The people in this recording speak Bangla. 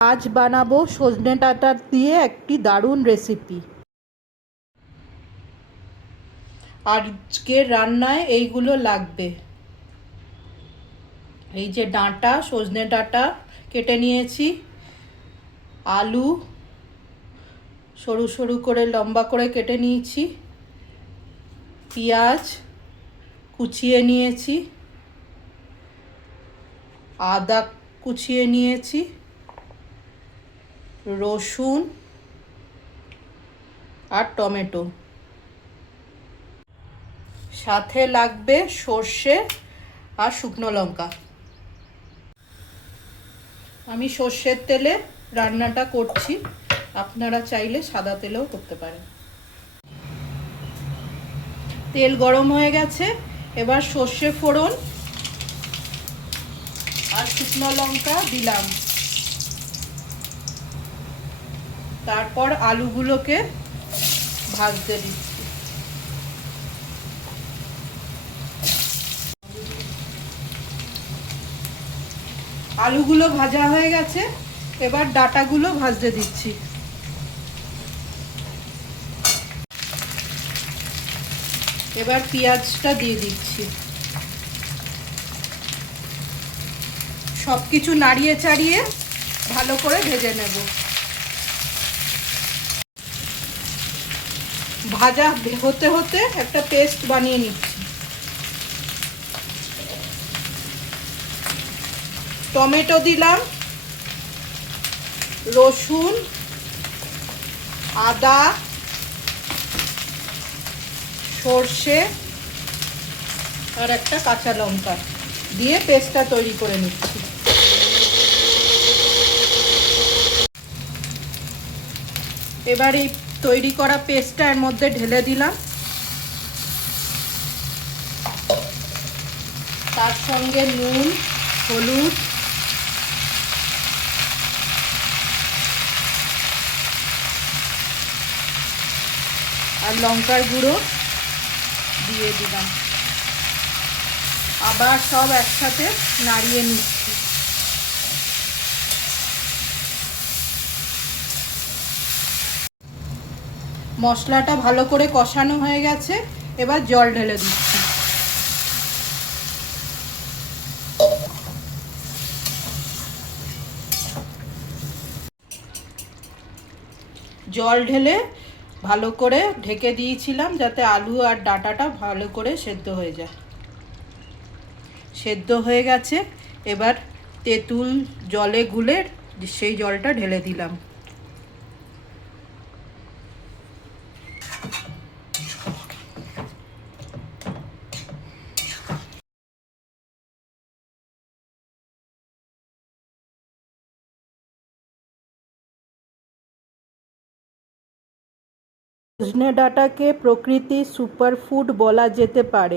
আজ বানাবো সজনে ডাঁটা দিয়ে একটি দারুণ রেসিপি। আজকের রান্নায় এইগুলো লাগবে। এই যে ডাঁটা, সজনে ডাঁটা কেটে নিয়েছি, আলু সরু সরু করে লম্বা করে কেটে নিয়েছি, পেঁয়াজ কুচিয়ে নিয়েছি, আদা কুচিয়ে নিয়েছি, রসুন আর টমেটো, সাথে লাগবে সর্ষে আর শুকনো লঙ্কা। আমি সর্ষের তেলে রান্নাটা করছি, আপনারা চাইলে সাদা তেলেও করতে পারেন। তেল গরম হয়ে গেছে, এবার সর্ষে ফোড়ন আর শুকনো লঙ্কা দিলাম। তারপর আলুগুলোকে ভাজতে দিচ্ছি। আলুগুলো ভাজা হয়ে গেছে, এবার ডাঁটাগুলো ভাজতে দিচ্ছি। এবার পেঁয়াজটা দিয়ে দিচ্ছি। সবকিছু নাড়িয়ে চাড়িয়ে ভালো করে ভেজে নেব। ভাজা হতে হতে একটা পেস্ট বানিয়ে নিচ্ছি। টমেটো দিলাম, রসুন, আদা, সর্ষে আর একটা কাঁচা লঙ্কা দিয়ে পেস্টটা তৈরি করে নিচ্ছি। এবার এই তৈরি করা পেস্টটা এর মধ্যে ঢেলে দিলাম। তার সঙ্গে নুন, হলুদ, আর লঙ্কার গুঁড়ো দিয়ে দিলাম। আবার সব একসাথে নাড়িয়ে নিচ্ছি। মশলাটা ভালো করে কষানো হয়ে গেছে, এবার জল ঢেলে দিচ্ছি। জল ঢেলে ভালো করে ঢেকে দিয়েছিলাম যাতে আলু আর ডাঁটাটা ভালো করে সেদ্ধ হয়ে যায়। সেদ্ধ হয়ে গেছে, এবার তেঁতুল জলে গুলে সেই জলটা ঢেলে দিলাম। সজনে ডাঁটাকে প্রকৃতির সুপারফুড বলা যেতে পারে।